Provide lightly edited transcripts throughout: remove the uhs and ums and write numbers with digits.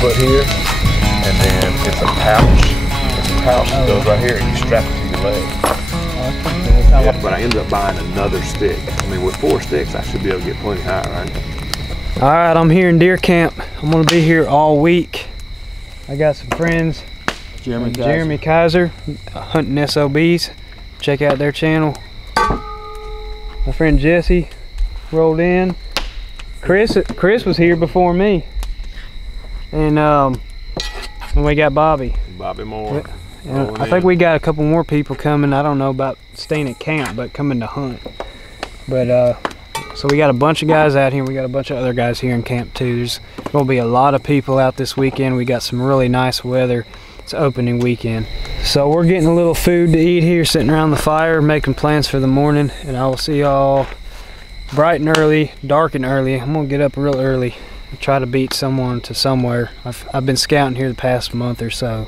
put here, and then it's a pouch. It's a pouch that goes right here, and you strap it to your leg. Yeah, but I ended up buying another stick. I mean, with 4 sticks, I should be able to get plenty high, right? All right, I'm here in deer camp. I'm gonna be here all week. I got some friends. Jeremy Kaiser, hunting SOBs. Check out their channel. My friend Jesse rolled in. Chris was here before me. And we got Bobby. Bobby Moore. I think we got a couple more people coming. I don't know about staying at camp, but coming to hunt. But so we got a bunch of guys out here. We got a bunch of other guys here in camp too. There's gonna be a lot of people out this weekend. We got some really nice weather. It's opening weekend. So we're getting a little food to eat here, sitting around the fire, making plans for the morning. And I will see y'all bright and early, dark and early. I'm gonna get up real early and try to beat someone to somewhere. I've been scouting here the past month or so.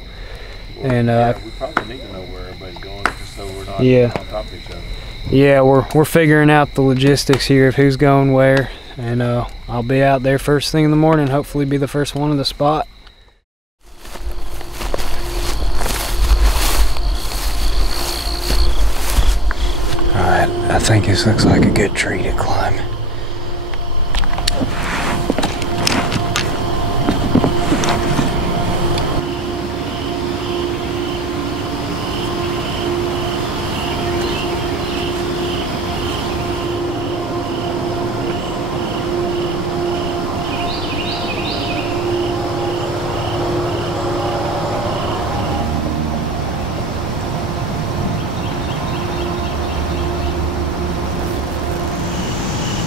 And we probably need to know where everybody's going, just so we're not on top of each other. Yeah, we're figuring out the logistics here of who's going where, and I'll be out there first thing in the morning. Hopefully, be the first one in the spot. All right, I think this looks like a good tree to climb.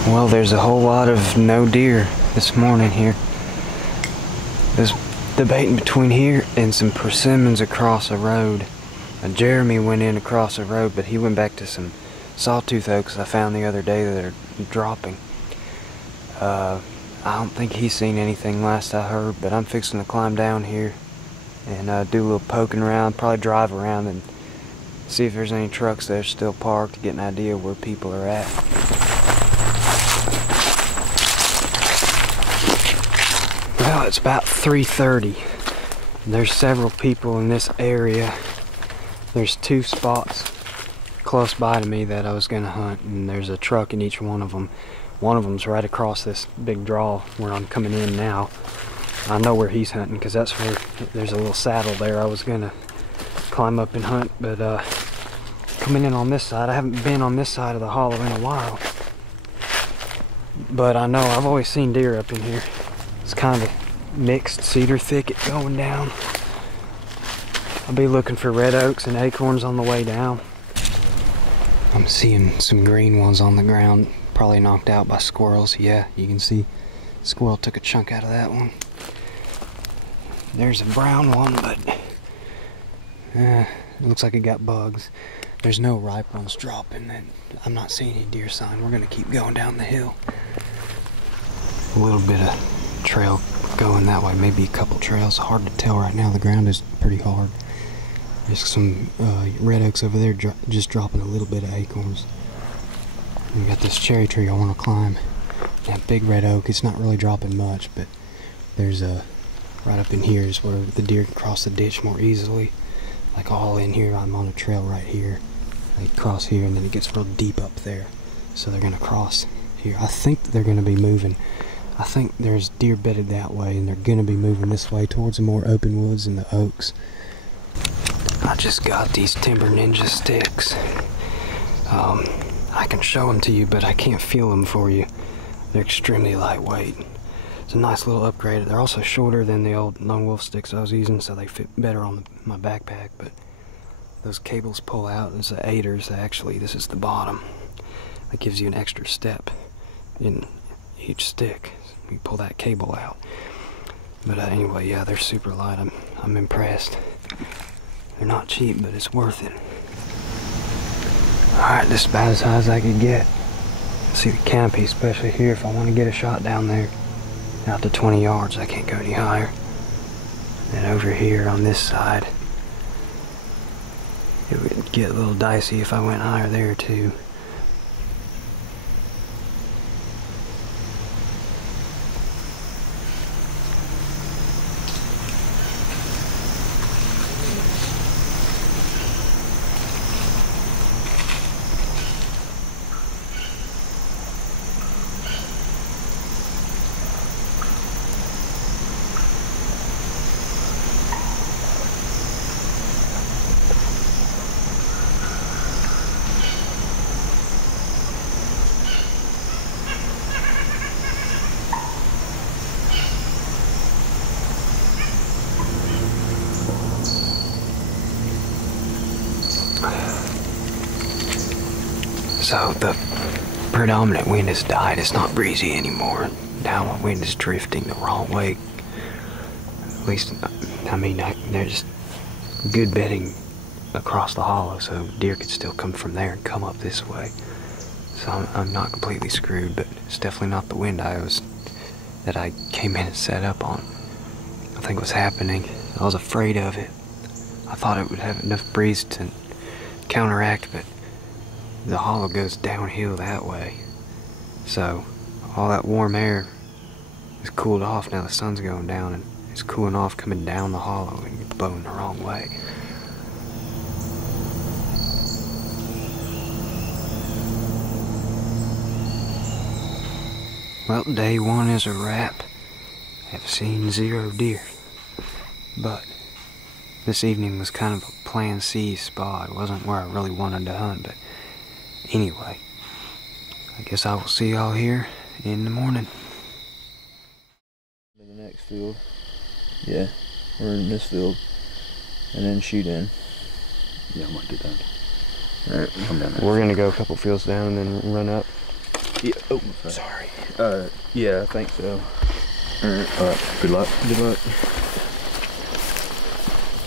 Well, there's a whole lot of no deer this morning here. There's debating between here and some persimmons across a road. Jeremy went in across the road, but he went back to some sawtooth oaks I found the other day that are dropping. I don't think he's seen anything last I heard, but I'm fixing to climb down here and do a little poking around, probably drive around and see if there's any trucks that are still parked to get an idea where people are at. Well, it's about 3:30. There's several people in this area. There's 2 spots close by to me that I was gonna hunt, and there's a truck in each one of them. One of them's right across this big draw where I'm coming in now. I know where he's hunting because that's where there's a little saddle there. I was gonna climb up and hunt, but coming in on this side, I haven't been on this side of the hollow in a while. But I know I've always seen deer up in here. It's kind of mixed cedar thicket going down. I'll be looking for red oaks and acorns on the way down. I'm seeing some green ones on the ground, probably knocked out by squirrels. Yeah, you can see squirrel took a chunk out of that one. There's a brown one, but it looks like it got bugs. There's no ripe ones dropping, and I'm not seeing any deer sign. We're gonna keep going down the hill. A little bit of trail going that way, maybe a couple trails. Hard to tell right now. The ground is pretty hard. There's some red oaks over there just dropping a little bit of acorns. We got this cherry tree I want to climb. That big red oak, it's not really dropping much, but there's a right up in here is where the deer can cross the ditch more easily. Like all in here, I'm on a trail right here. They cross here and then it gets real deep up there. So they're gonna cross here. I think they're gonna be moving. I think there's deer bedded that way, and they're gonna be moving this way towards the more open woods and the oaks. I just got these Timber Ninja sticks. I can show them to you, but I can't feel them for you. They're extremely lightweight. It's a nice little upgrade. They're also shorter than the old Lone Wolf sticks I was using, so they fit better on my backpack. But those cables pull out. It's the 8ers. Actually, this is the bottom. That gives you an extra step in each stick. You pull that cable out. But anyway, yeah, they're super light. I'm impressed. They're not cheap, but it's worth it. Alright, this is about as high as I could get. See the canopy, especially here if I want to get a shot down there. Out to 20 yards, I can't go any higher. And over here on this side, it would get a little dicey if I went higher there too. So the predominant wind has died. It's not breezy anymore. Now the wind is drifting the wrong way. At least, I mean, there's good bedding across the hollow, so deer could still come from there and come up this way. So I'm not completely screwed, but it's definitely not the wind that I came in and set up on. I think what's happening, I was afraid of it. I thought it would have enough breeze to counteract, but the hollow goes downhill that way. So all that warm air is cooled off. Now the sun's going down and it's cooling off coming down the hollow and blowing the wrong way. Well, day one is a wrap. Have seen 0 deer. But this evening was kind of a plan C spot. It wasn't where I really wanted to hunt, but anyway, I guess I will see y'all here in the morning. In the next field. Yeah, we're in this field. And then shoot in. Yeah, I might do that. Alright, Come down there. We're gonna go a couple fields down and then run up. Yeah, oh, Sorry. yeah, I think so. Alright, good luck. Good luck.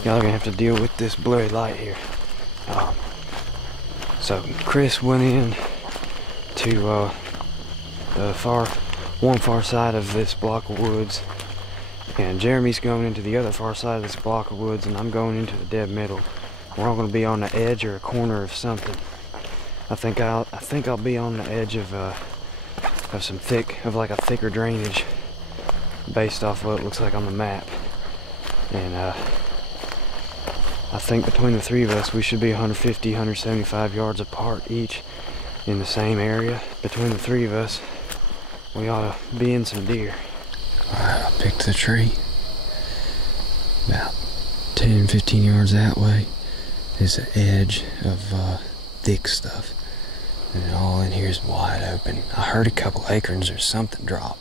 Y'all are gonna have to deal with this blurry light here. So Chris went in to the one far side of this block of woods, and Jeremy's going into the other far side of this block of woods, and I'm going into the dead middle. We're all gonna be on the edge or a corner of something. I think I'll be on the edge of like a thicker drainage, based off what it looks like on the map. And I think between the three of us, we should be 150, 175 yards apart each in the same area. Between the three of us, we ought to be in some deer. Alright, I picked the tree. About 10, 15 yards that way is the edge of thick stuff. And all in here is wide open. I heard a couple acorns or something drop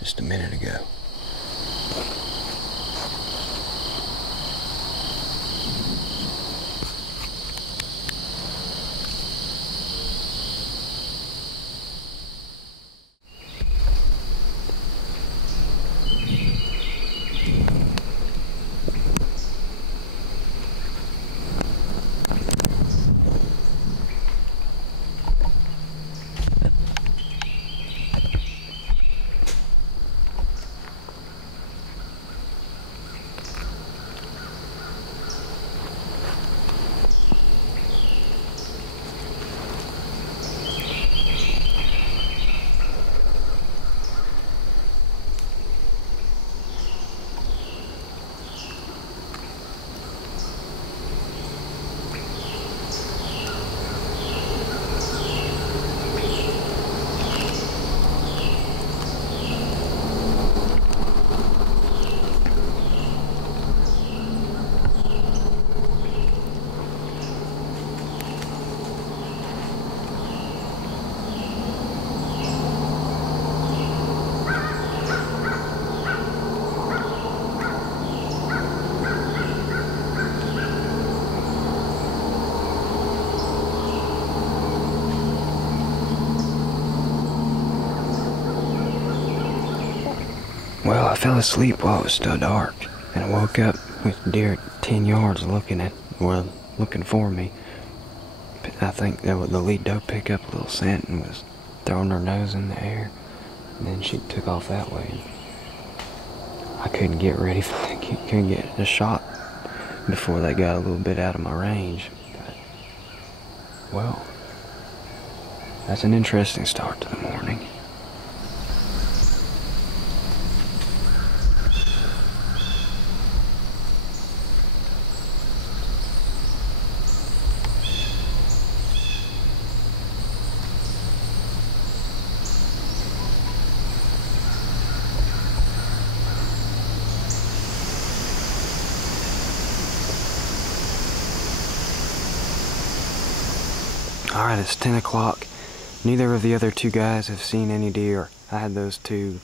just a minute ago. Well, I fell asleep while it was still dark, and I woke up with deer at 10 yards looking for me. I think that the lead doe picked up a little scent and was throwing her nose in the air, and then she took off that way. I couldn't get ready couldn't get a shot before they got a little bit out of my range. But, well, that's an interesting start to the morning. Alright, it's 10 o'clock. Neither of the other two guys have seen any deer. I had those two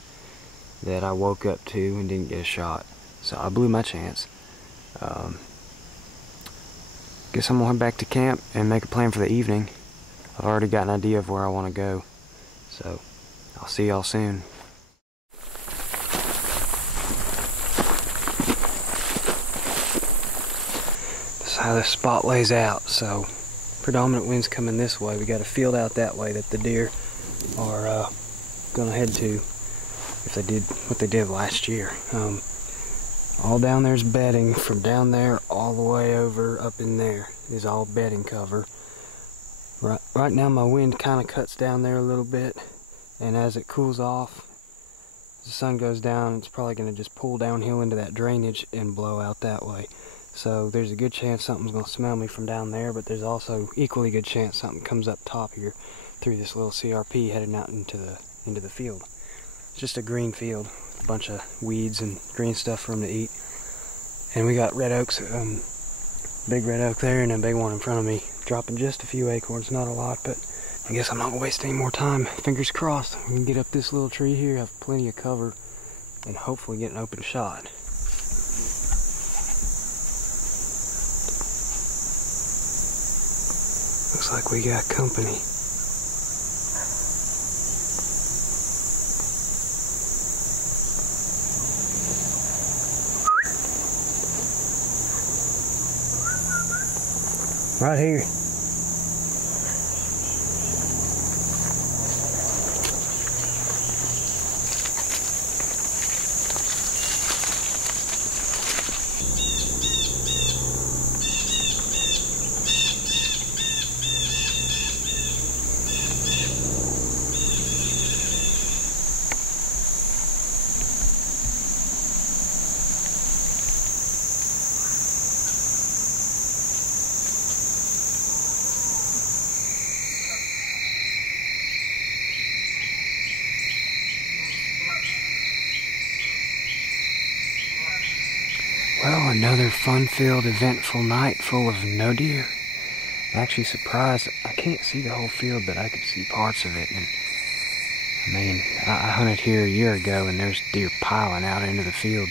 that I woke up to and didn't get a shot. So I blew my chance. Guess I'm gonna head back to camp and make a plan for the evening. I've already got an idea of where I want to go. So I'll see y'all soon. This is how this spot lays out. So predominant winds coming this way. We got a field out that way that the deer are gonna head to if they did what they did last year. All down there's bedding. From down there all the way over up in there is all bedding cover. Right now my wind kind of cuts down there a little bit, and as it cools off, as the sun goes down, it's probably going to just pull downhill into that drainage and blow out that way. So there's a good chance something's going to smell me from down there, but there's also equally good chance something comes up top here through this little CRP heading out into the field. It's just a green field, a bunch of weeds and green stuff for them to eat. And we got red oaks, big red oak there and a big one in front of me, dropping just a few acorns, not a lot, but I guess I'm not gonna waste any more time. Fingers crossed, we can get up this little tree here, have plenty of cover, and hopefully get an open shot. Looks like we got company. Right here. Well, another fun-filled, eventful night full of no deer. I'm actually surprised. I can't see the whole field, but I could see parts of it. And I mean, I hunted here a year ago, and there's deer piling out into the field.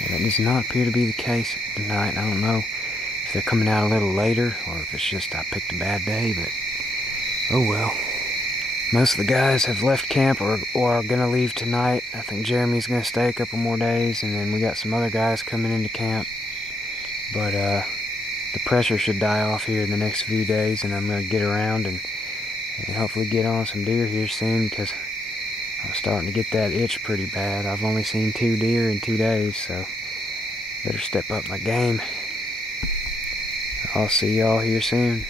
And that does not appear to be the case tonight. I don't know if they're coming out a little later, or if it's just I picked a bad day, but oh well. Most of the guys have left camp or are going to leave tonight. I think Jeremy's going to stay a couple more days, and then we got some other guys coming into camp. But the pressure should die off here in the next few days, and I'm going to get around and hopefully get on some deer here soon, because I'm starting to get that itch pretty bad. I've only seen 2 deer in 2 days, so better step up my game. I'll see y'all here soon.